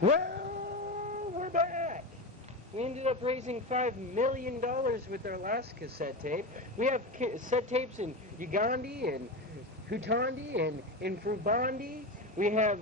Well, we're back. We ended up raising $5 million with our last cassette tape. We have cassette tapes in Uganda and Hutandi and in Frubandi. We have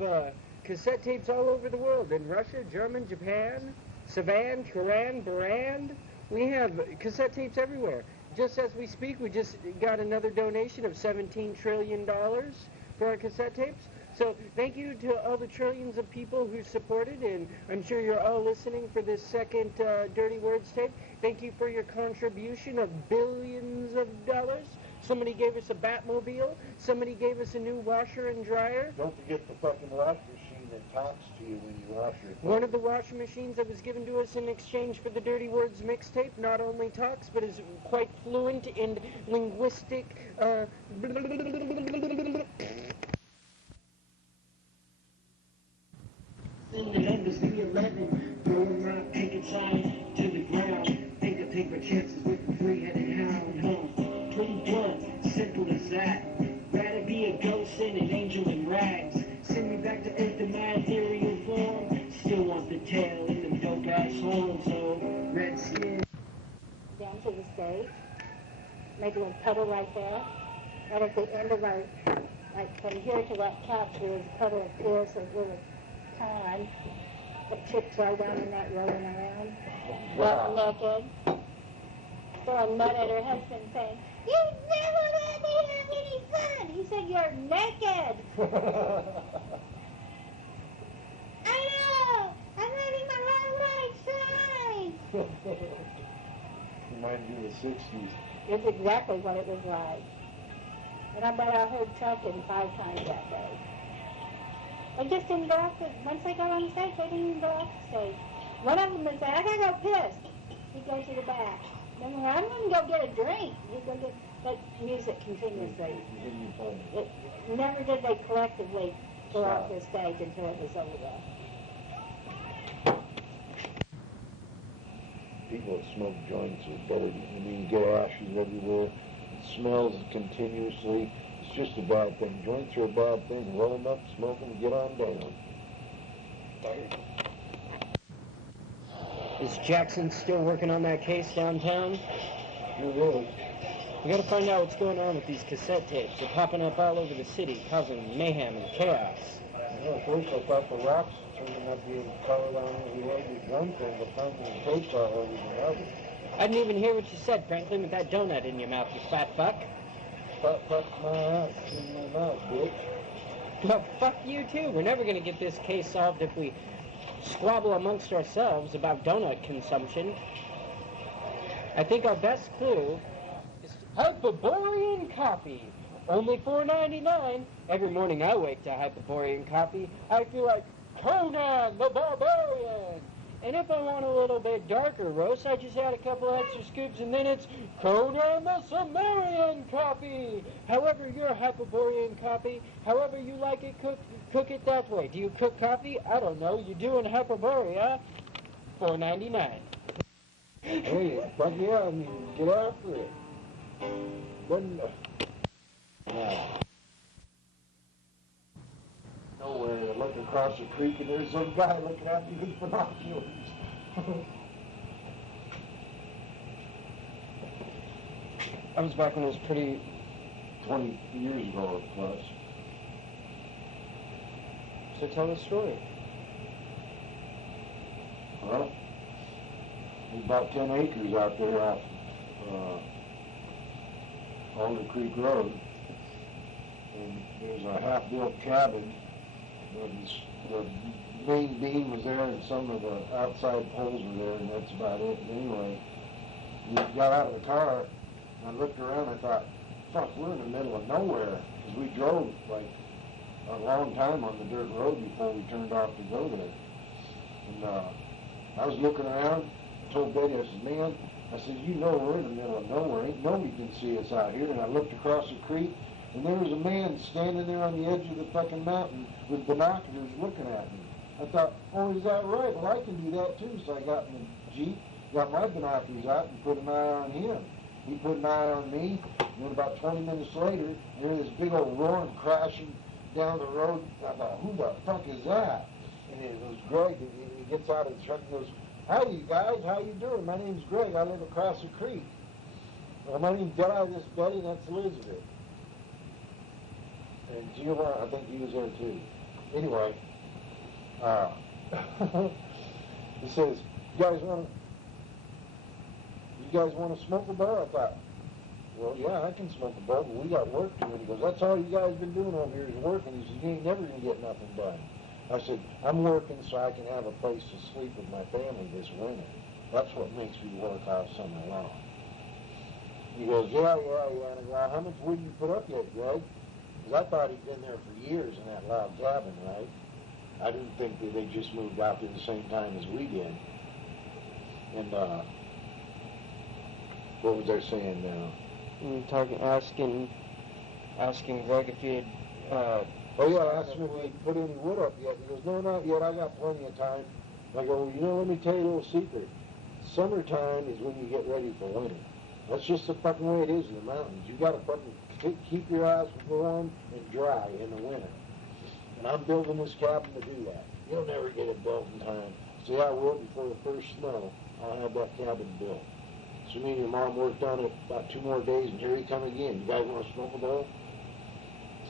cassette tapes all over the world, in Russia, German, Japan, Savan, Koran, Barand. We have cassette tapes everywhere. Just as we speak, we just got another donation of $17 trillion for our cassette tapes. So thank you to all the trillions of people who supported, and I'm sure you're all listening for this second Dirty Words tape. Thank you for your contribution of billions of dollars. Somebody gave us a Batmobile. Somebody gave us a new washer and dryer. Don't forget the fucking wash machine that talks to you when you wash your clothes. One of the washing machines that was given to us in exchange for the Dirty Words mixtape not only talks, but is quite fluent in linguistic... In the numbers, the 11, throwing my picket signs to the ground. Think I'll take my chances with a three-headed hound. Clean blood, simple as that. Rather be a ghost than an angel in rags. Send me back to earth in my ethereal form. Still want the tail in them dope-ass horns, so red skin. Down to the stage, make a little puddle right there. And at the end of our, like from here to that couch, there was a puddle of this, a little pond that chicks right down in that rolling around. Well, naked. Throwing mud at her husband saying, "You never let me have any fun." He said, "You're naked." I know. I'm running my right side. Reminds me of the 60s. It's exactly what it was like. And I bet I heard talking 5 times that day. They just didn't go off the, once they got on the stage, they didn't even go off the stage. One of them would say, "I gotta go piss." He'd go to the back. Then I'm gonna go get a drink. He'd go get that music continuously. Never did they collectively go off the stage until it was over. People that smoke joints are better. I mean, you get ashes everywhere. It smells continuously. It's just a bad thing. Joints are a bad thing. Roll them up, smoke them, get on down. Is Jackson still working on that case downtown? You really? We gotta find out what's going on with these cassette tapes. They're popping up all over the city, causing mayhem and chaos. Yeah, first I thought the rocks turned out being colored on everywhere. The gun thing, but finally the tapes all over the other. I didn't even hear what you said, Franklin, with that donut in your mouth, you fat fuck. Fat fuck my ass in my mouth, bitch. Well, fuck you too. We're never gonna get this case solved if we squabble amongst ourselves about donut consumption. I think our best clue is Hyperborean coffee. Only $4.99. Every morning I wake to Hyperborean coffee, I feel like Conan the Barbarian. And if I want a little bit darker roast, I just add a couple extra scoops and then it's Conan the Sumerian coffee. However your Hyperborean coffee, however you like it cooked, cook it that way. Do you cook coffee? I don't know. You do in Hyperborea. $4.99. Hey, fuck yeah, I mean, get after it. When, nowhere, I look across the creek and there's some guy looking at me with binoculars. That was back when it was pretty... 20 years ago plus. So tell the story. Well, there's about 10 acres out there off Alder Creek Road. And there's a half-built cabin. The main beam was there and some of the outside poles were there, and that's about it. And anyway, we got out of the car and I looked around and I thought, fuck, we're in the middle of nowhere. Because we drove like a long time on the dirt road before we turned off to go there. And I was looking around, told Betty, I said, man, I said, you know we're in the middle of nowhere. Ain't nobody can see us out here. And I looked across the creek, and there was a man standing there on the edge of the fucking mountain with binoculars looking at me. I thought, oh, is that right? Well, I can do that too. So I got in the Jeep, got my binoculars out, and put an eye on him. He put an eye on me, and then about 20 minutes later, there was this big old roaring crashing down the road. I thought, who the fuck is that? And it was Greg, and he gets out of the truck and goes, "Hi, you guys, how you doing? My name's Greg. I live across the creek." "Well, my name's Betty. This is Betty, and that's Elizabeth." And Giovanni, I think he was there too. Anyway, he says, you guys want to smoke a bar?" I thought, "Well, yeah, I can smoke a bar, but we got work to do." And he goes, "That's all you guys been doing over here is working." He says, "You ain't never going to get nothing done." I said, "I'm working so I can have a place to sleep with my family this winter. That's what makes me work all summer long." He goes, yeah. And I go, "Well, how much wood you put up yet, Greg?" Because I thought he'd been there for years in that log cabin, right? I didn't think that they just moved out there the same time as we did. And, what was I saying now? Asking Greg if he had, Oh yeah, I asked him if he put any wood up yet. He goes, "No, not yet, I got plenty of time." I go, "Well, let me tell you a little secret. Summertime is when you get ready for winter. That's just the fucking way it is in the mountains. You gotta fucking keep your ass warm and dry in the winter. And I'm building this cabin to do that. You'll never get it built in time." So yeah, I will before the first snow. I'll have that cabin built. So me and your mom worked on it about 2 more days, and here he come again. "You guys want to smoke a bowl?"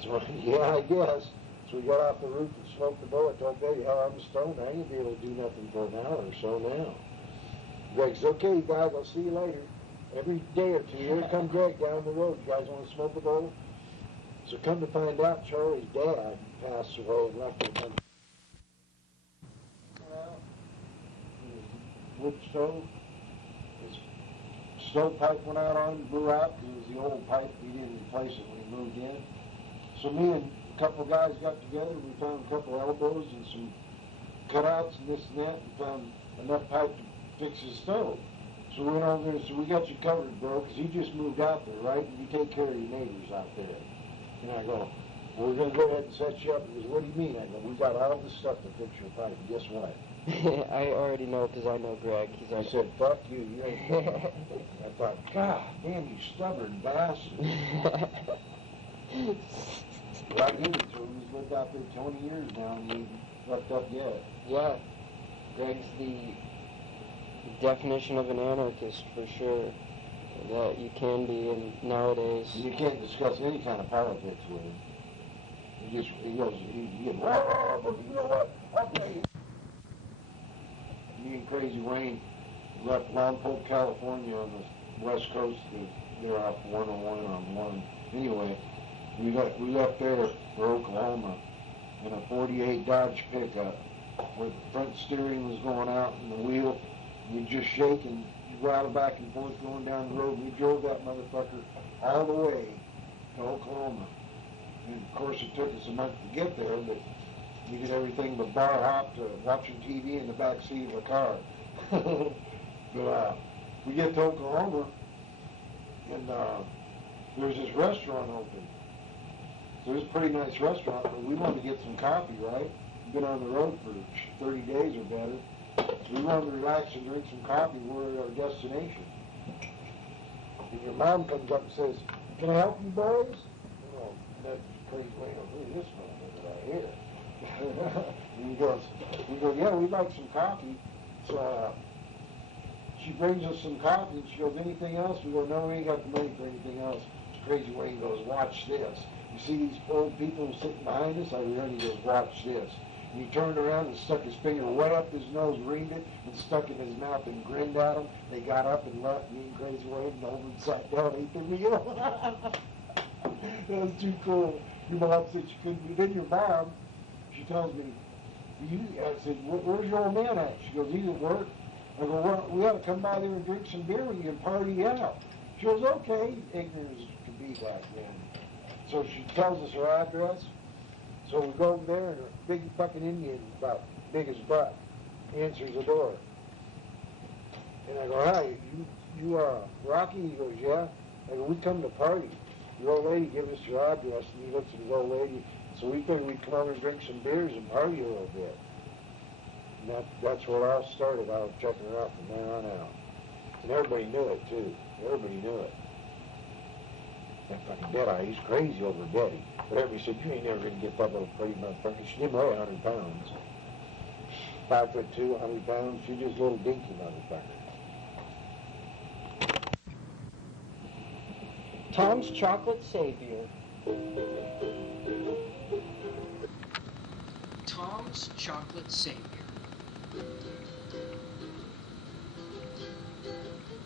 So yeah, I guess. So we got off the roof and smoked the bowl. I told Betty, "Hell, I'm stoned. I ain't gonna be able to do nothing for an hour or so now." Greg says, "Okay, guys, I'll see you later." Every day or two, here come Greg down the road. "You guys want to smoke a bowl?" So come to find out, Charlie's dad passed away and left him wood stove. His stovepipe went out on him, blew out. It was the old pipe. He didn't replace it when he moved in. So me and a couple of guys got together. We found a couple of elbows and some cutouts and this and that, and found enough pipe to fix his stove. So we went over there and said, "We got you covered, bro, because you just moved out there, right? And you take care of your neighbors out there." And I go, "Well, we're going to go ahead and set you up." He goes, "What do you mean?" I go, "We got all the stuff to fix your pipe. Guess what?" I already know because I know Greg. He's I said, "Fuck you. You ain't I thought, God damn, you stubborn bastard. But I give it to him. He's lived out there 20 years now, and he ain't fucked up yet. Yeah, Greg's the definition of an anarchist for sure. That you can be in nowadays. And you can't discuss any kind of politics with him. He goes, but you know what? Okay. Me and Crazy Wayne left Lompoc, California on the west coast. They're off 101 on 1. Anyway, we left there for Oklahoma in a 48 Dodge pickup where the front steering was going out and the wheel was just shaking, rattle back and forth going down the road. We drove that motherfucker all the way to Oklahoma. And of course it took us a month to get there, but you did everything but bar hop to watching TV in the back seat of a car. But we get to Oklahoma, and there's this restaurant open. So it's a pretty nice restaurant, but we wanted to get some coffee, right? We've been on the road for 30 days or better. So we wanted to relax and drink some coffee. We're at our destination. And your mom comes up and says, "Can I help you boys?" You know, that's crazy way of doing this motherfucker right here. And we go, "Yeah, we'd like some coffee." So she brings us some coffee, and she goes, "Anything else?" We go, "No, we ain't got the money for anything else." Crazy Wayne goes, "Watch this. You see these old people sitting behind us?" I run, he goes, "Watch this." And he turned around and stuck his finger way up his nose, ringed it, and stuck it in his mouth and grinned at him. They got up and left. Me and Crazy Wayne and over and sat down and ate the meal. That was too cool. Your mom said she couldn't be. Then your mom, she tells me, I said, "Where's your old man at?" She goes, "He's at work." I go, "Well, we ought to come by there and drink some beer with you and party out." She goes, "Okay." Ignorant as could be back then. So she tells us her address. So we go over there, and a big fucking Indian, about big as butt, answers the door. And I go, "Hi, you Rocky?" He goes, "Yeah." I go, "We come to party. Your old lady gave us your address," and he looks at his old lady. So we figured we'd come over and drink some beers and party a little bit. And that's where I started. I was checking her out from there on out. And everybody knew it, too. Everybody knew it. That fucking Deadeye, he's crazy over Betty. But everybody said, "You ain't never going to get that little pretty motherfucker." She didn't weigh 100 pounds. 5'2", 100 pounds. She's just a little dinky motherfucker. Tom's Chocolate Savior. Tom's Chocolate Savior.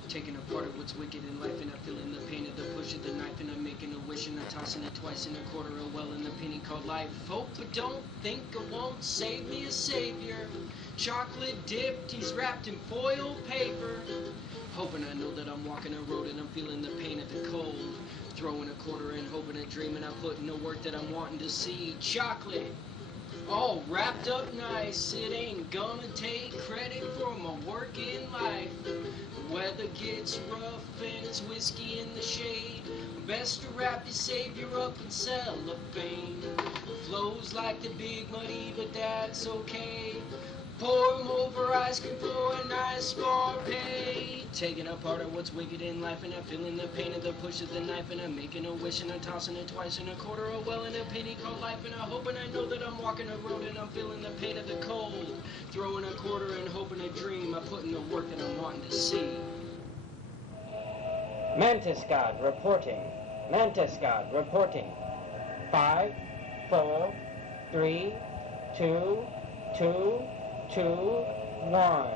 Taking apart of what's wicked in life, and I'm feeling the pain of the push of the knife, and I'm making a wish, and I'm tossing it twice in a quarter, a well in a penny called life. Hope, but don't think it won't save me a savior. Chocolate dipped, he's wrapped in foil paper. Hoping I know that I'm walking a road, and I'm feeling the pain of the cold. Throwing a quarter and hoping a dream, and I'm putting the work that I'm wanting to see. Chocolate, all wrapped up nice. It ain't gonna take credit for my work in life. The weather gets rough and it's whiskey in the shade. Best to wrap your savior up in cellophane. Flows like the big muddy, but that's okay. Pour 'em over ice cream for a nice pay. Taking apart of what's wicked in life, and I'm feeling the pain of the push of the knife, and I'm making a wish, and I'm tossing it twice in a quarter, a well in a penny called life, and I'm hoping I know that I'm walking a road, and I'm feeling the pain of the cold. Throwing a quarter and hoping a dream, I'm putting the work that I'm wanting to see. Mantis God reporting. Mantis God reporting. 5, 4, 3, 2, 2, 2, 1.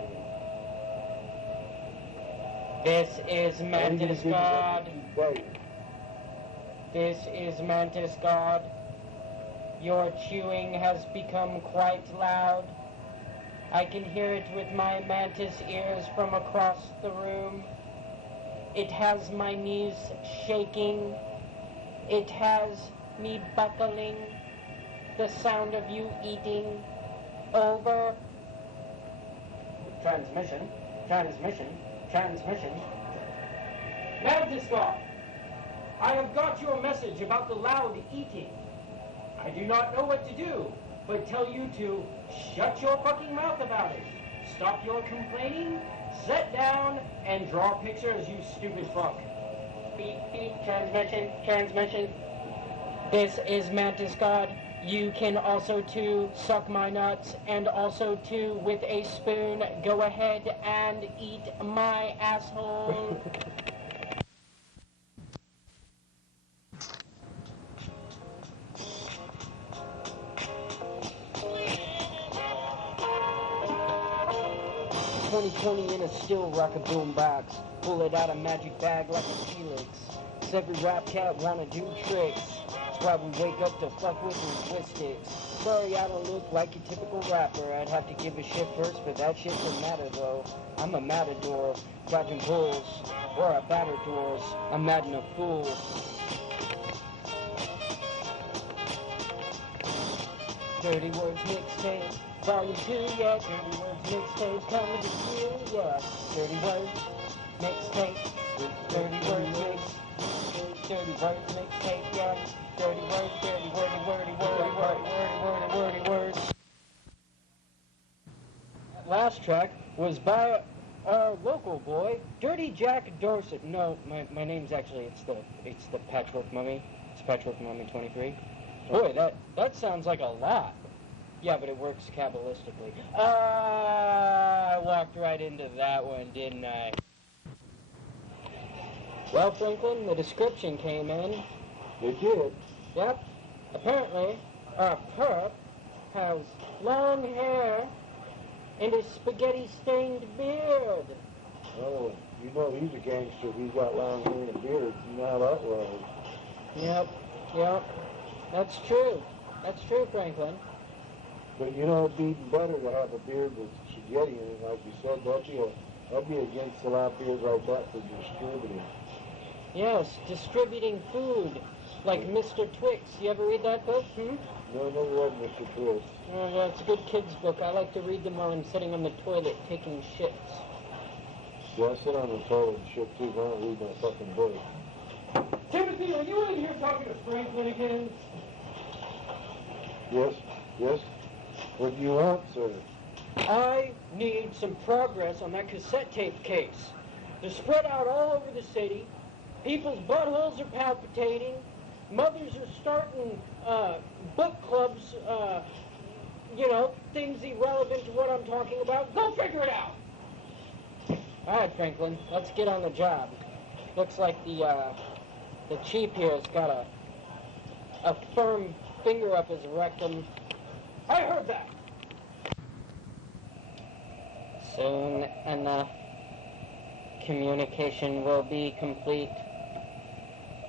This is Mantis God. This is Mantis God. Your chewing has become quite loud. I can hear it with my mantis ears from across the room. It has my knees shaking. It has me buckling. The sound of you eating. Over. Transmission. Mantis God, I have got your message about the loud eating. I do not know what to do, but tell you to shut your fucking mouth about it. Stop your complaining, sit down, and draw pictures, you stupid fuck. Beep, beep, transmission. This is Mantis God. You can also, too, suck my nuts, and also, too, with a spoon, go ahead and eat my asshole. $20 in a still rock a boom box. Pull it out a magic bag like a Felix. 'Cause every rap cat wanna do tricks. That's why we wake up to fuck with and twist sticks. Sorry I don't look like a typical rapper. I'd have to give a shit first, but that shit don't matter though. I'm a matador, dodging bulls, or a batter doors. I'm mad and a fool. Dirty Words Mixtape, Volume 2, yeah. Dirty Words Mixtape, coming to you, yeah. Dirty Words Mixtape, Dirty Words Mixtape, Dirty Words Mixtape, yeah. Dirty words, wordy words. Last track was by our local boy, Dirty Jack Dorset. No, my name's actually, it's the Patchwork Mummy. It's Patchwork Mummy 23. Boy, that sounds like a lot. Yeah, but it works Kabbalistically. I walked right into that one, didn't I? Well, Franklin, the description came in. It did. Yep. Apparently, our perp has long hair and a spaghetti-stained beard. Oh, you know he's a gangster. He's got long hair and a beard. You know how that was. Yep. That's true, Franklin. But you know, it'd be even better to have a beard with spaghetti in it, like you said. I'd be against a lot of beards like that for distributing. Yes, distributing food, like Mr. Twix. You ever read that book? No, I never read Mr. Twist. Oh, yeah, it's a good kid's book. I like to read them while I'm sitting on the toilet taking shits. Yeah, I sit on the toilet and shit too, but I don't read my fucking book. Timothy, are you in here talking to Franklin again? Yes. What do you want, sir? I need some progress on that cassette tape case. They're spread out all over the city. People's buttholes are palpitating. Mothers are starting book clubs things irrelevant to what I'm talking about. Go figure it out. All right, Franklin, let's get on the job. Looks like the chief here has got a firm finger up his rectum. I heard that. Soon enough, communication will be complete.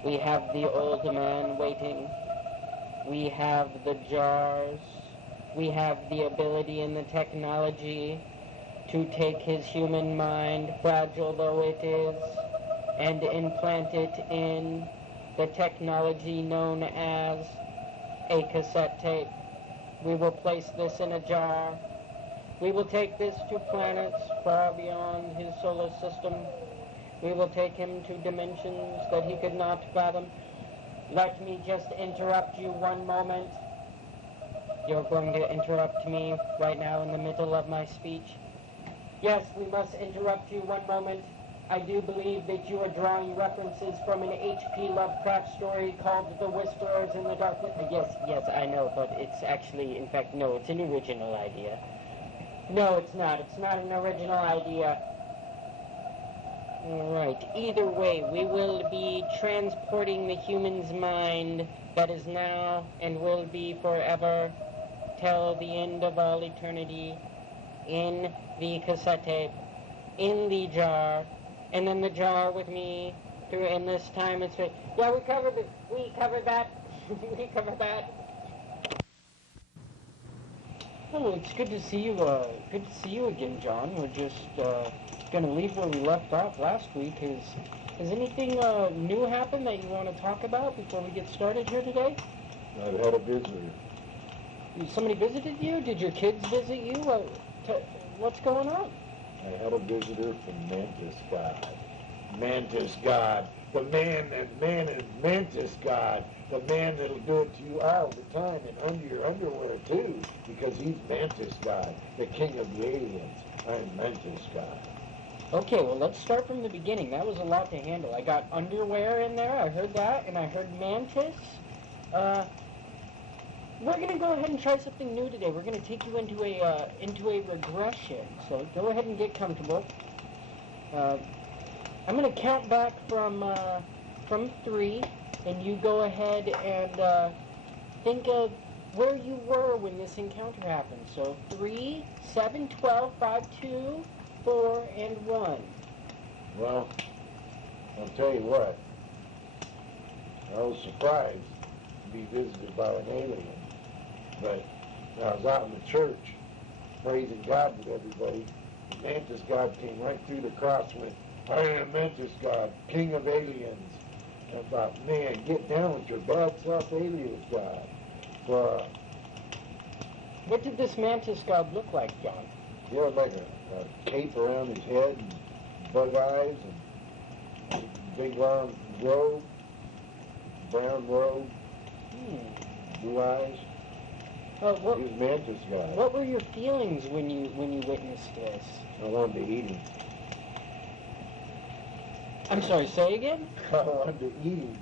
We have the old man waiting. We have the jars. We have the ability and the technology to take his human mind, fragile though it is, and implant it in the technology known as a cassette tape. We will place this in a jar. We will take this to planets far beyond his solar system. We will take him to dimensions that he could not fathom. Let me just interrupt you one moment. You're going to interrupt me right now in the middle of my speech. Yes, we must interrupt you one moment. I do believe that you are drawing references from an H.P. Lovecraft story called The Whisperers in the Darkness. Yes, I know, but it's actually, in fact, no, it's an original idea. No, it's not. It's not an original idea. All right. Either way, we will be transporting the human's mind that is now and will be forever till the end of all eternity in the cassette tape, in the jar, and then the jar with me through, and this time it's, yeah, we covered it. We covered that. We covered that. Well, it's good to see you. Good to see you again, John. We're just gonna leave where we left off last week. Has anything new happened that you want to talk about before we get started here today? I've had a visitor. Somebody visited you? Did your kids visit you? What's going on? I had a visitor from Mantis God. Mantis God. The man is Mantis God. The man that'll do it to you all the time and under your underwear too, because he's Mantis God, the king of the aliens. I'm Mantis God. Okay, well, let's start from the beginning. That was a lot to handle. I got underwear in there, I heard that, and I heard Mantis. We're going to go ahead and try something new today. We're going to take you into a regression. So go ahead and get comfortable. I'm going to count back from 3, and you go ahead and think of where you were when this encounter happened. So 3, 7, 12, 5, 2, 4, and 1. Well, I'll tell you what. I was surprised to be visited by an alien. But I was out in the church, praising God with everybody. The Mantis God came right through the cross with, I am Mantis God, king of aliens. And I thought, man, get down with your bad self, aliens God. So, What did this Mantis God look like, John? he had like a cape around his head, and bug eyes, and big long robe, brown robe, blue eyes. He was Mantis God. What were your feelings when you witnessed this? I wanted to eat him. I'm sorry, say again? I wanted to eat him.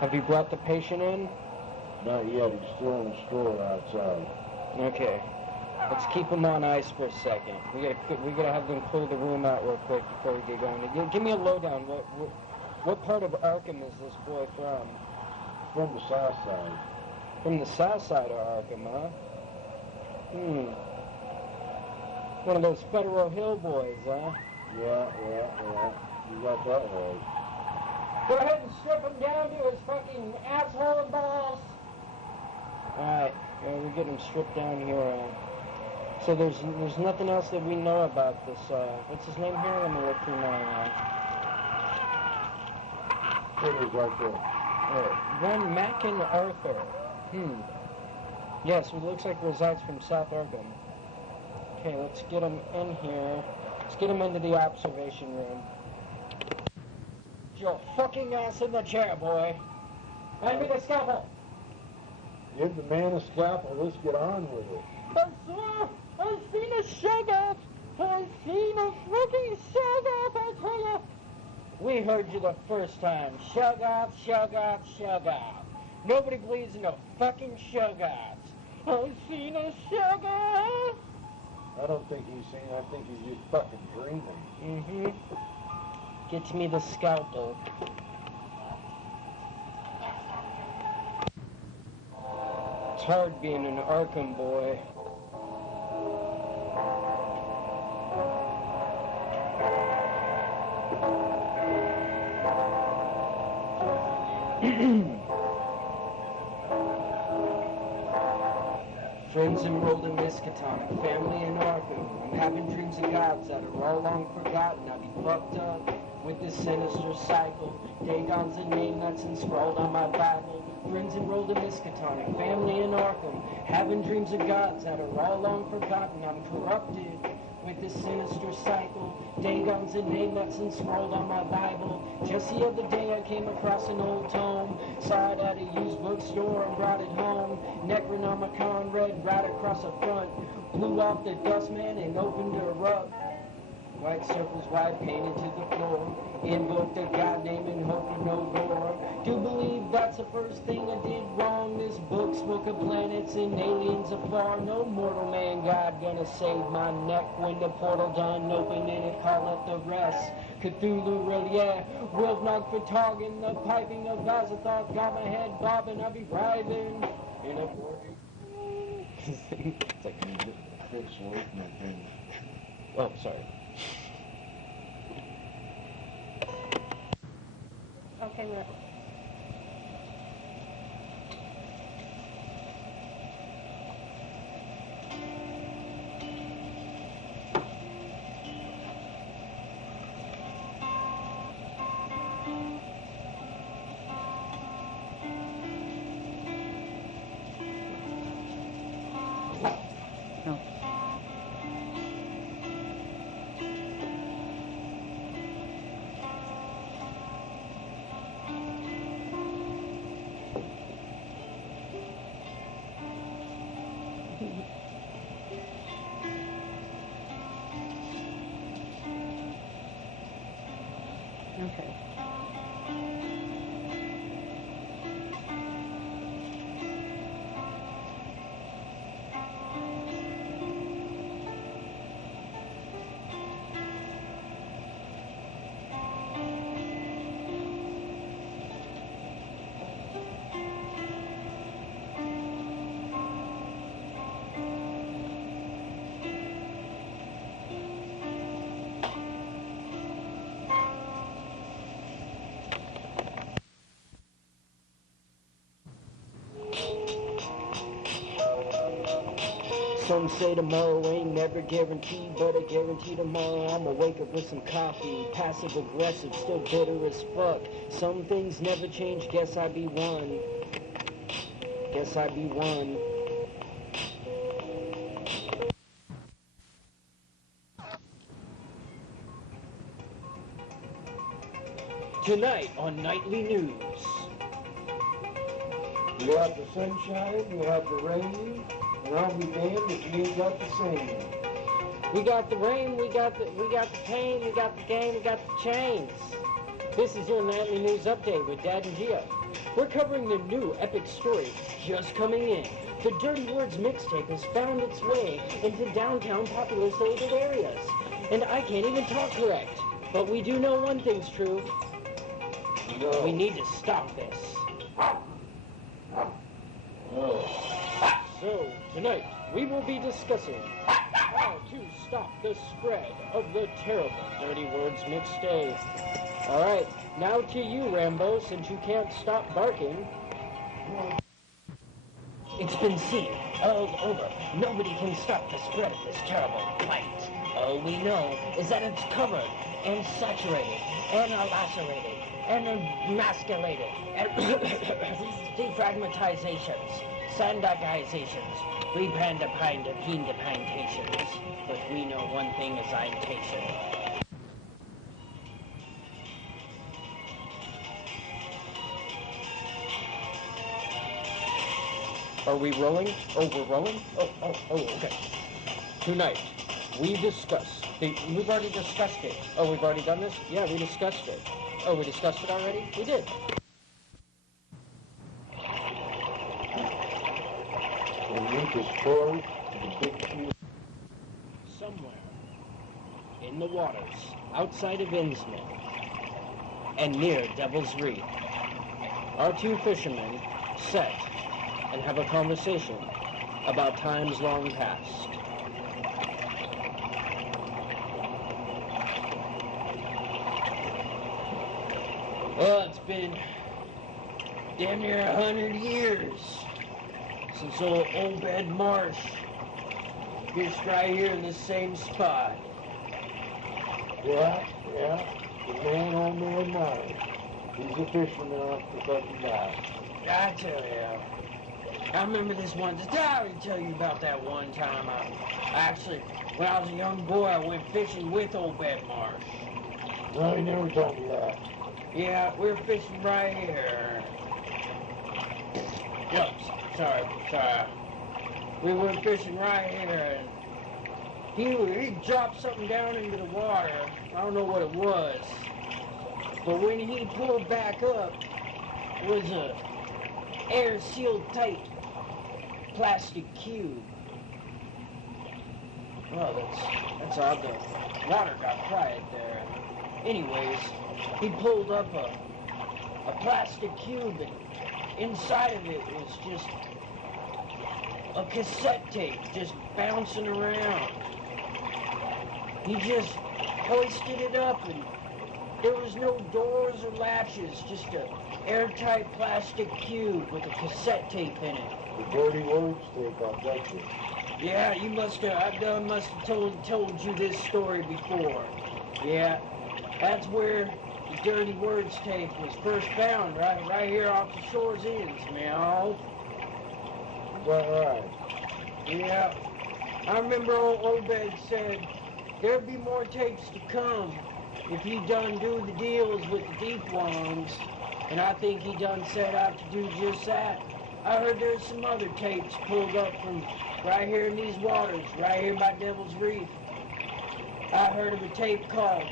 Have you brought the patient in? Not yet. He's still in the store outside. Okay. Let's keep him on ice for a second. We gotta have them clear the room out real quick before we get going. Give me a lowdown. What part of Arkham is this boy from? From the south side. From the south side of Arkham, huh? One of those Federal Hill boys, huh? Yeah. You got that right. Go ahead and strip him down to his fucking asshole and balls. Alright, we're getting him stripped down here. So there's nothing else that we know about this, what's his name here? Let me look through my, It was like that. Von MacArthur. Yes, it looks like resides from South Arkham. Okay, let's get him in here. Let's get him into the observation room. Get your fucking ass in the chair, boy. Hand me the scalpel. Give the man a scalpel. Let's get on with it. I've seen a shag-off. I've seen a fucking shag-off, I tell you. We heard you the first time. Shug off, shug off, shug off. Nobody believes in no fucking shug offs. I've seen a shug off. I don't think he's saying, I think he's just fucking dreaming. Mm-hmm. Get me the scalpel. It's hard being an Arkham boy. Friends enrolled in Miskatonic, family in Arkham. I'm having dreams of gods that are all long forgotten. I'll be fucked up with this sinister cycle. Dagon's a name that's inscrawled on my Bible. Friends enrolled in Miskatonic, family in Arkham. Having dreams of gods that are all long forgotten. I'm corrupted with this sinister cycle. Dagon's a name that's inscrawled on my Bible. Just the other day I came across an old tome. Saw it at a used bookstore and brought it home. Necronomicon read right across the front. Blew off the dustman and opened her up. White circles wide painted to the floor. Invoked a god name in hope of no gore. Do believe that's the first thing I did wrong. This book spoke of planets and aliens afar. No mortal man god gonna save my neck when the portal done open and it call up the rest. Cthulhu real, yeah. Wilfnog Fatagan, the piping of Azathoth got my head bobbing. I'll be writhing in a it's like Fix my thing. oh, sorry. Okay, we're... Okay. Some say tomorrow ain't never guaranteed, but I guarantee tomorrow I'ma wake up with some coffee. Passive aggressive, still bitter as fuck. Some things never change, guess I be one. Guess I be one. Tonight on Nightly News. You have the sunshine, you have the rain, and I'll be damned if you ain't got the same. We got the rain, we got the pain, we got the game, we got the chains. This is your Nightly News Update with Dad and Gio. We're covering the new epic story just coming in. The Dirty Words mixtape has found its way into downtown populated areas. And I can't even talk correct. But we do know one thing's true. No. We need to stop this. Oh. So, tonight, we will be discussing how to stop the spread of the terrible Dirty Words mixtape. Alright, now to you, Rambo, since you can't stop barking. It's been seen all over. Nobody can stop the spread of this terrible blight. All we know is that it's covered and saturated and lacerated and emasculated and defragmentizations, sandigizations, rebrandapindapindapantations. But we know one thing is imitation. Are we rolling? Oh, we're rolling? Oh, okay. Tonight, we've already discussed it. Oh, we've already done this? Yeah, we discussed it. Oh, we discussed it already? We did. The link is forward to the big Q. Somewhere in the waters outside of Innsmouth and near Devil's Reef, our two fishermen sit and have a conversation about times long past. Well, it's been damn near 100 years since old Obed Marsh fished right here in this same spot. Yeah. The man on there now. He's a fisherman off the fucking dock. I tell you, I remember this one. Did I already tell you about that one time? I actually, when I was a young boy, I went fishing with Obed Marsh. No, he never told me that. Yeah, we were fishing right here. Yep, sorry. We went fishing right here, and he dropped something down into the water. I don't know what it was. But when he pulled back up, it was a air-sealed tight plastic cube. Well, that's odd. The water got quiet there. Anyways, he pulled up a plastic cube, and inside of it was just a cassette tape just bouncing around. He just hoisted it up, and there was no doors or latches, just an airtight plastic cube with a cassette tape in it. The dirty words tape, I bet you. Yeah, I must have told you this story before. Yeah, that's where the Dirty Words tape was first found, right here off the shores ends, meow. Is that right? Yeah, I remember old Obed said there'd be more tapes to come if he done do the deals with the deep ones, and I think he done set out to do just that. I heard there's some other tapes pulled up from right here in these waters, right here by Devil's Reef. I heard of a tape called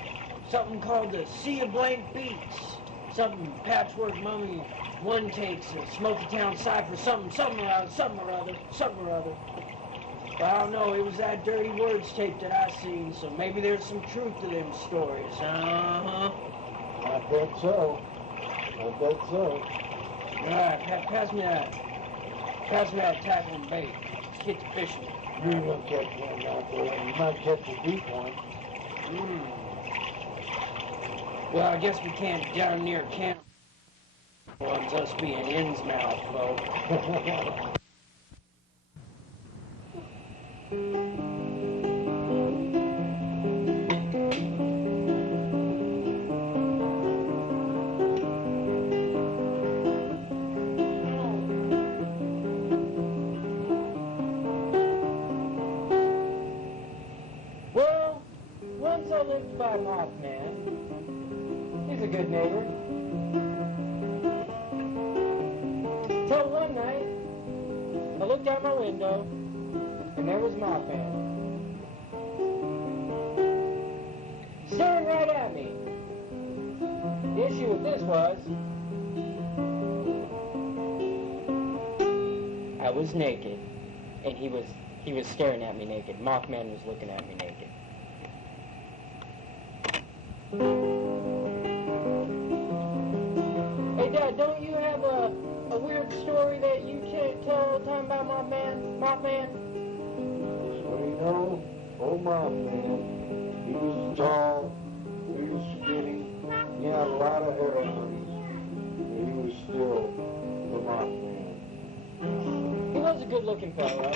the Sea of Blank Beats, something Patchwork Mummy one takes, a Smoky Town Cypher, something or other. But I don't know, it was that Dirty Words tape that I seen, so maybe there's some truth to them stories. I bet so. Alright, pass me that tackle and bait. Let's get to fishing. You will catch one out there. You might catch a deep one. Well, I guess we can't down near camp ones, us being Innsmouth, folks. Well, once I lived by Mothman. He's a good neighbor. Till one night, I looked out my window, and there was Mothman. Staring right at me. The issue with this was, I was naked, and he was staring at me naked. Mothman was looking at me naked. Hey, Dad, don't you have a weird story that you tell all the time about Mothman? So you know, old Mothman, he was tall, he was skinny, he had a lot of hair on him, but he was still the Mothman. He was a good-looking fellow.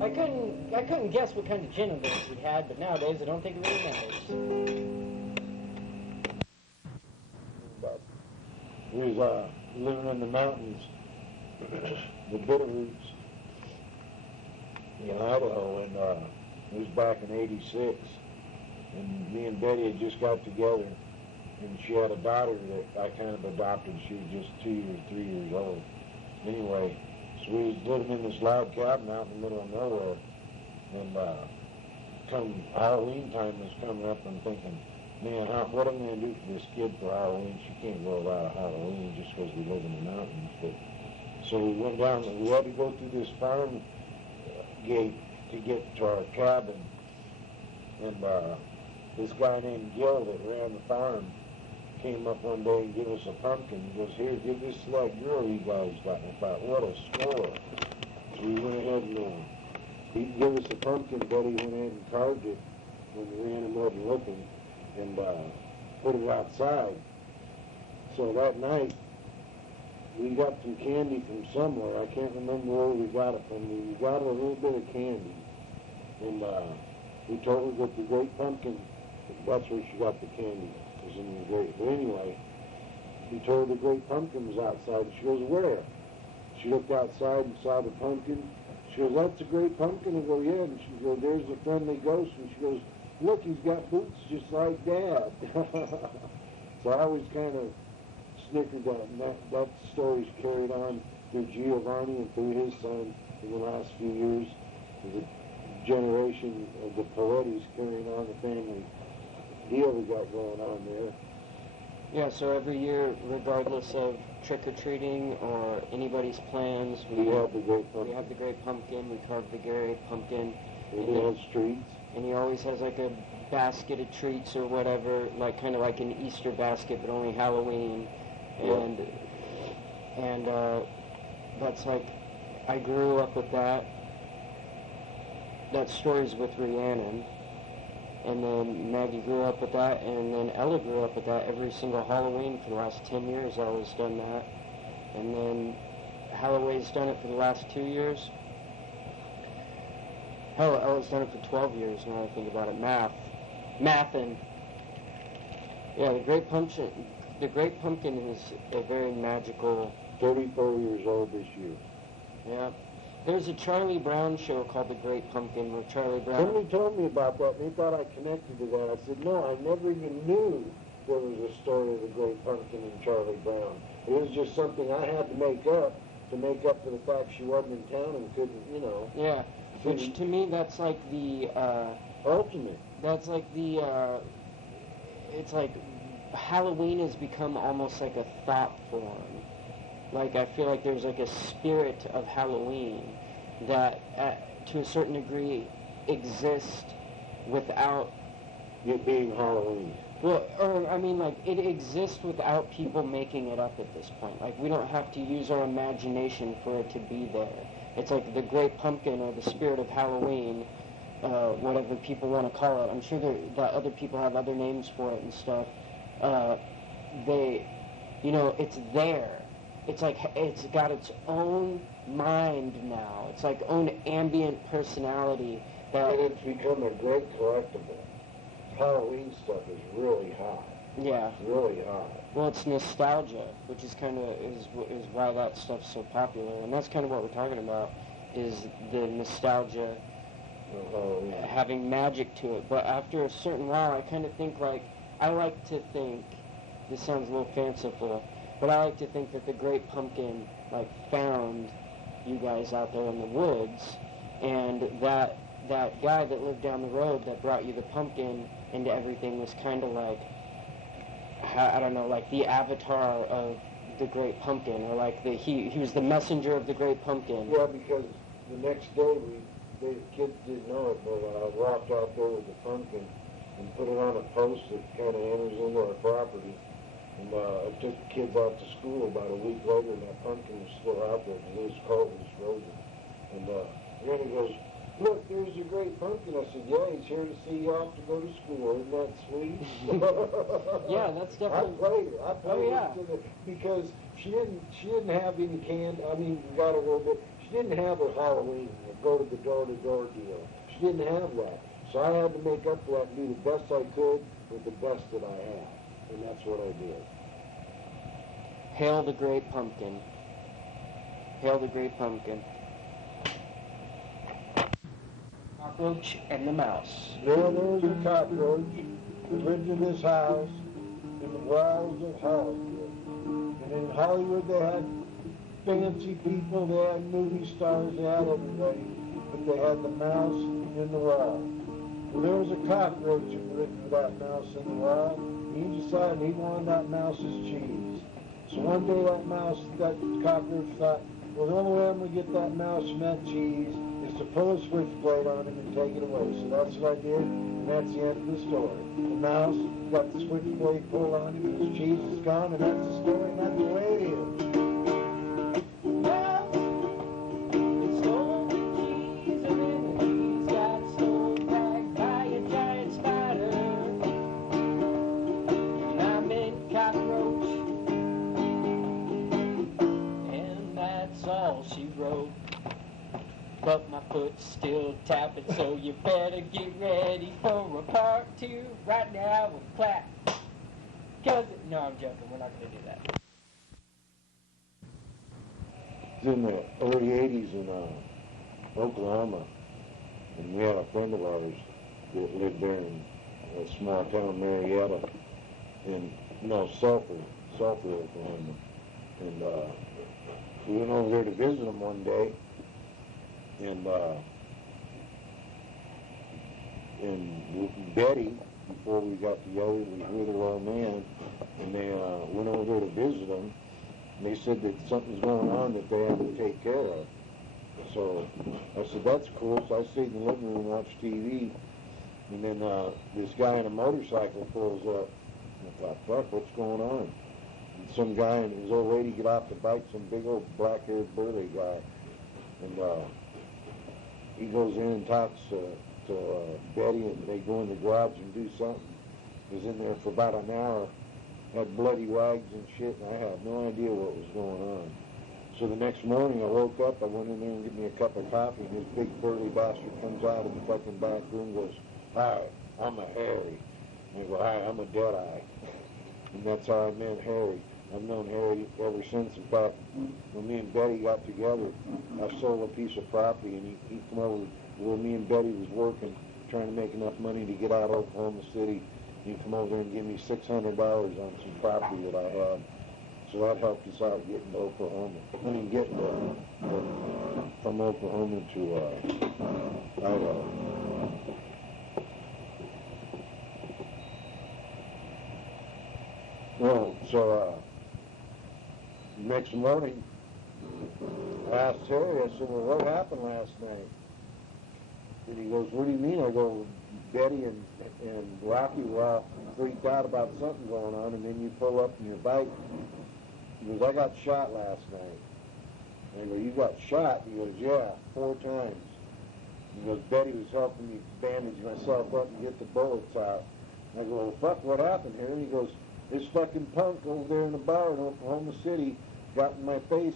I couldn't guess what kind of genitals he had, but nowadays I don't think it really matters. But he was living in the mountains, the Bitterroots, in Idaho, and it was back in '86, and me and Betty had just got together, and she had a daughter that I kind of adopted. She was just 2 or 3 years old. Anyway, so we was living in this log cabin out in the middle of nowhere, and come Halloween time was coming up, and thinking, man, what am I going to do for this kid for Halloween? She can't go out Halloween just because we live in the mountains. But so we went down, we had to go through this farm gate to get to our cabin. And this guy named Gil that ran the farm came up one day and gave us a pumpkin. He goes, here, give this to that girl you guys got. And I thought, what a score. So we went ahead and he gave us a pumpkin, Buddy went ahead and carved it when we ran him wasn't looking and put it outside. So that night, we got some candy from somewhere. I can't remember where we got it from. We got a little bit of candy. And we told her that the great pumpkin, that's where she got the candy, was in the great. But anyway, we told her the great pumpkin was outside. And she goes, where? She looked outside and saw the pumpkin. She goes, that's a great pumpkin. I go, yeah. And she goes, there's the friendly ghost. And she goes, look, he's got boots just like Dad. So I always kind of snickered that, and that story's carried on through Giovanni and through his son in the last few years. The generation of the Palettis carrying on the family deal we got going on there. Yeah, so every year, regardless of trick-or-treating or anybody's plans, We have the great we pumpkin. have the great pumpkin, we carve the great pumpkin, And he has treats. and he always has like a basket of treats or whatever, like kind of like an Easter basket, but only Halloween. And that's like, I grew up with that. That story's with Rhiannon. And then Maggie grew up with that, and then Ella grew up with that. Every single Halloween for the last 10 years, Ella's done that. And then Halloween's done it for the last 2 years. Hell, Ella's done it for 12 years now I think about it. Mathin'. Yeah, the Great Pumpkin is a very magical... 34 years old this year. Yeah. There's a Charlie Brown show called The Great Pumpkin where Charlie Brown... Somebody told me about that, and they thought I connected to that. I said, no, I never even knew there was a story of the Great Pumpkin and Charlie Brown. It was just something I had to make up for the fact she wasn't in town and couldn't, you know. Yeah, which to me, that's like the... ultimate. That's like the... it's like Halloween has become almost like a thought form. Like, I feel like there's like a spirit of Halloween that, to a certain degree, exists without... It being Halloween. Well, or, I mean, like, it exists without people making it up at this point. Like, we don't have to use our imagination for it to be there. It's like the Great Pumpkin or the spirit of Halloween, whatever people want to call it. I'm sure that other people have other names for it and stuff. It's there. It's like, it's got its own mind now. It's like own ambient personality. And it's become a great collectible. Halloween stuff is really hot. Yeah. Really hot. Well, it's nostalgia, which is kind of is why that stuff's so popular, and that's kind of what we're talking about, is the nostalgia having magic to it. But after a certain while, I kind of think I like to think, this sounds a little fanciful, but I like to think that the Great Pumpkin found you guys out there in the woods, and that guy that lived down the road that brought you the pumpkin and everything was kind of like, I don't know, like the avatar of the Great Pumpkin, or he was the messenger of the Great Pumpkin. Yeah, because the next day the kids didn't know it, but I walked out there with the pumpkin and put it on a post that kind of enters into our property. And I took the kids out to school about a week later, and that pumpkin was still out there because it was cold, it was frozen. And Granny goes, look, there's your Great Pumpkin. I said, yeah, he's here to see you off to go to school. Isn't that sweet? Yeah, that's definitely... I played it because she didn't have any candy. I mean, we got a little bit. She didn't have her Halloween, go to the door-to-door deal. She didn't have that. So I had to make up for that and do the best I could with the best that I had. And that's what I did. Hail the Great Pumpkin. Hail the Great Pumpkin. Cockroach and the Mouse. There was a cockroach that lived in this house in the wilds of Hollywood. And in Hollywood they had fancy people, they had movie stars, they had everybody. But they had the mouse in the wall. Well, there was a cockroach written for that mouse in the wall. He decided he wanted that mouse's cheese. So one day that cockroach thought, well, the only way I'm going to get that mouse from that cheese is to pull a switchblade on him and take it away. So that's what I did, and that's the end of the story. The mouse got the switchblade pulled on him, and his cheese is gone, and that's the story, and that's the way it is. But my foot's still tapping, so you better get ready for a part 2 right now with clap. No, I'm joking, we're not going to do that. It's in the early 80s in Oklahoma, and we had a friend of ours that lived there in a small town, Marietta, Sulphur, Oklahoma. And we went over there to visit him one day, and Betty, before we got together, was with her old man, and they went over there to visit him, and they said that something's going on that they have to take care of. So I said, that's cool. So I stayed in the living room and watched TV, and then this guy on a motorcycle pulls up, and I thought, fuck, what's going on? And some guy and his old lady get off the bike, some big old black-haired burly guy, and he goes in and talks to Betty, and they go in the garage and do something. He was in there for about an hour, had bloody wags and shit, and I had no idea what was going on. So the next morning I woke up, I went in there and get me a cup of coffee, and this big burly bastard comes out of the fucking back room and goes, hi, I'm a Harry. And I go, hi, I'm a Deadeye. And that's how I met Harry. I've known Harry ever since. In fact, when me and Betty got together, I sold a piece of property, and he come over where me and Betty was working, trying to make enough money to get out of Oklahoma City. And he come over there and give me $600 on some property that I had. So that helped us out getting to Oklahoma. I mean, getting from Oklahoma to Idaho. Well, so next morning, I asked Terry, I said, well, what happened last night? And he goes, what do you mean? I go, Betty and Rocky were all freaked out about something going on, and then you pull up in your bike. He goes, I got shot last night. And I go, you got shot? He goes, yeah, 4 times. He goes, Betty was helping me bandage myself up and get the bullets out. I go, well, fuck, what happened here? And he goes, this fucking punk over there in the bar in Oklahoma City got in my face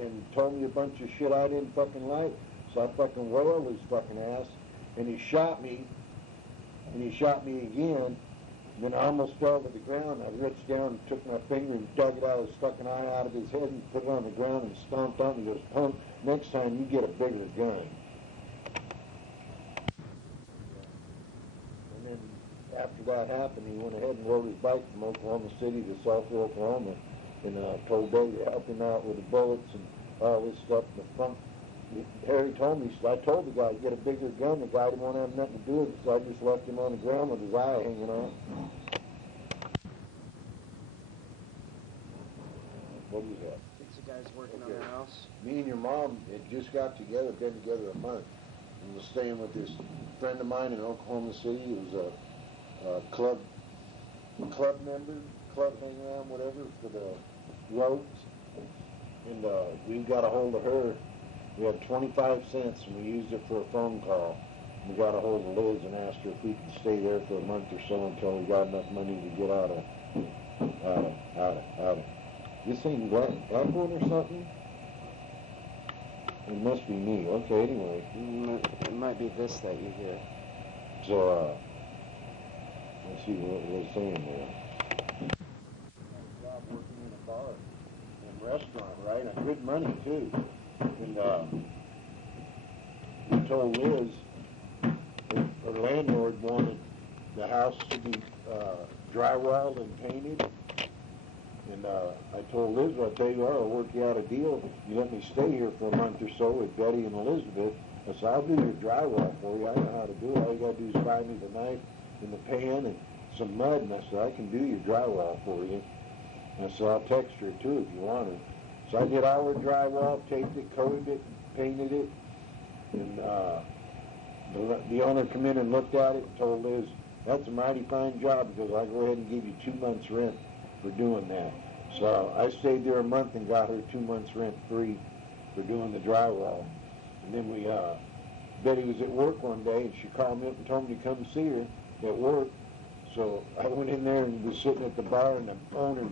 and told me a bunch of shit I didn't fucking like. So I fucking wailed his fucking ass, and he shot me, and he shot me again. And then I almost fell to the ground. I reached down and took my finger and dug it out of his fucking eye out of his head and put it on the ground and stomped on it. He goes, punk, next time you get a bigger gun. And then after that happened, he went ahead and rode his bike from Oklahoma City to Sulphur, Oklahoma, and told Betty to help him out with the bullets and all this stuff in the front. Harry told me, so I told the guy to get a bigger gun. The guy didn't want to have nothing to do with it, so I just left him on the ground with his eye hanging out. What do you have? It's the guys working on the house. Me and your mom had just got together, been together a month, and was staying with this friend of mine in Oklahoma City. He was a club member, club hang around, whatever, for the roads. And we got a hold of her. We had 25 cents, and we used it for a phone call. We got a hold of Liz and asked her if we could stay there for a month or so until we got enough money to get out of. This ain't Blackboard or something? It must be me. Okay, anyway. It might be this that you hear. So, let's see what it was saying there. Job working in a bar and restaurant, right? And good money, too. And we told Liz that her landlord wanted the house to be drywalled and painted. And I told Liz, I'll tell you what, I'll work you out a deal. You let me stay here for a month or so with Betty and Elizabeth. I said, I'll do your drywall for you. I know how to do it. All you got to do is buy me the knife and the pan and some mud. And I said, I can do your drywall for you. And I said, I'll texture it too if you want it. So I did all her drywall, taped it, coated it, painted it. And the owner come in and looked at it and told Liz, that's a mighty fine job because I'll go ahead and give you 2 months rent for doing that. So I stayed there a month and got her 2 months rent free for doing the drywall. And then Betty was at work one day and she called me up and told me to come see her at work. So I went in there and was sitting at the bar and the owner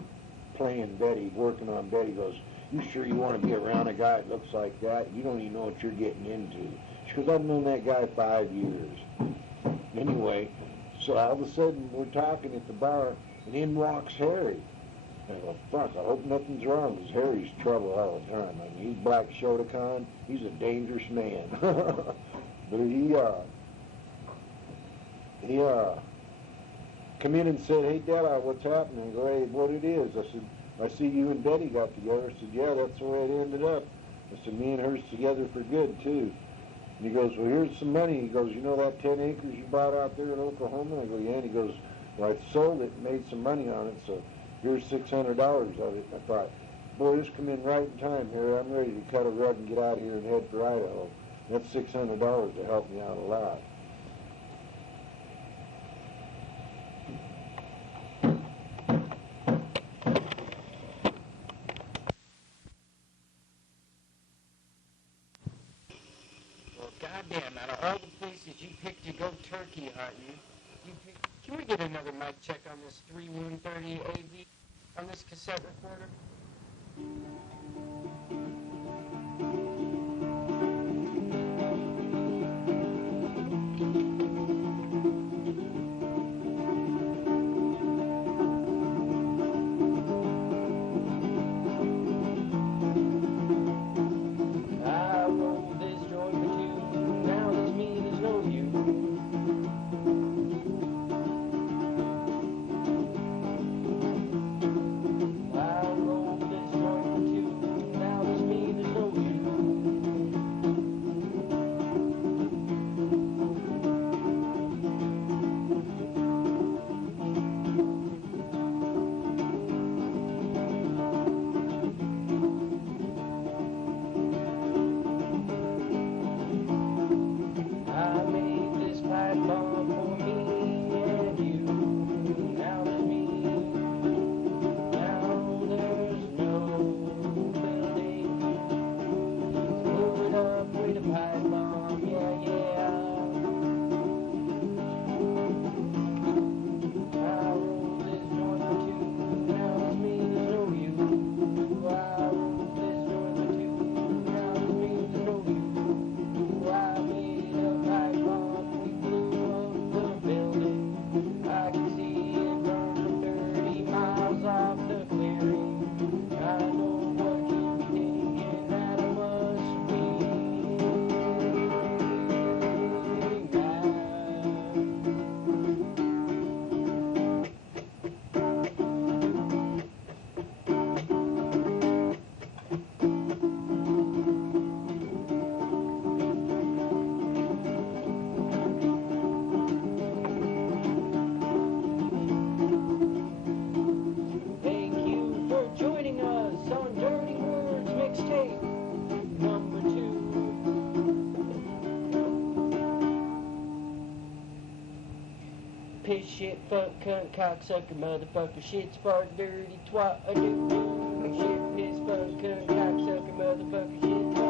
playing Betty, working on Betty, goes, you sure you want to be around a guy that looks like that? You don't even know what you're getting into. She goes, I've known that guy 5 years. Anyway, so all of a sudden we're talking at the bar and in walks Harry. And I go, fuck, I hope nothing's wrong because Harry's trouble all the time. I mean, he's Black Shotokan. He's a dangerous man. But he come in and said, hey, Della, what's happening? I go, hey, what it is? I said, I see you and Betty got together. I said, yeah, that's the way it ended up. I said, me and her's together for good, too. And he goes, well, here's some money. He goes, you know that 10 acres you bought out there in Oklahoma? I go, yeah. And he goes, well, I sold it and made some money on it, so here's $600 of it. I thought, boy, this come in right in time here. I'm ready to cut a rug and get out of here and head for Idaho. That's $600 to help me out a lot. Well, goddamn, out of all the places you picked to go turkey hunting, can we get another mic check on this 3130 AV, on this cassette recorder? Piss, shit, fuck, cunt, cocksucker, motherfucker, shit, spark, dirty, twat, a do, shit, piss, fuck, cunt, cocksucker, motherfucker, shit,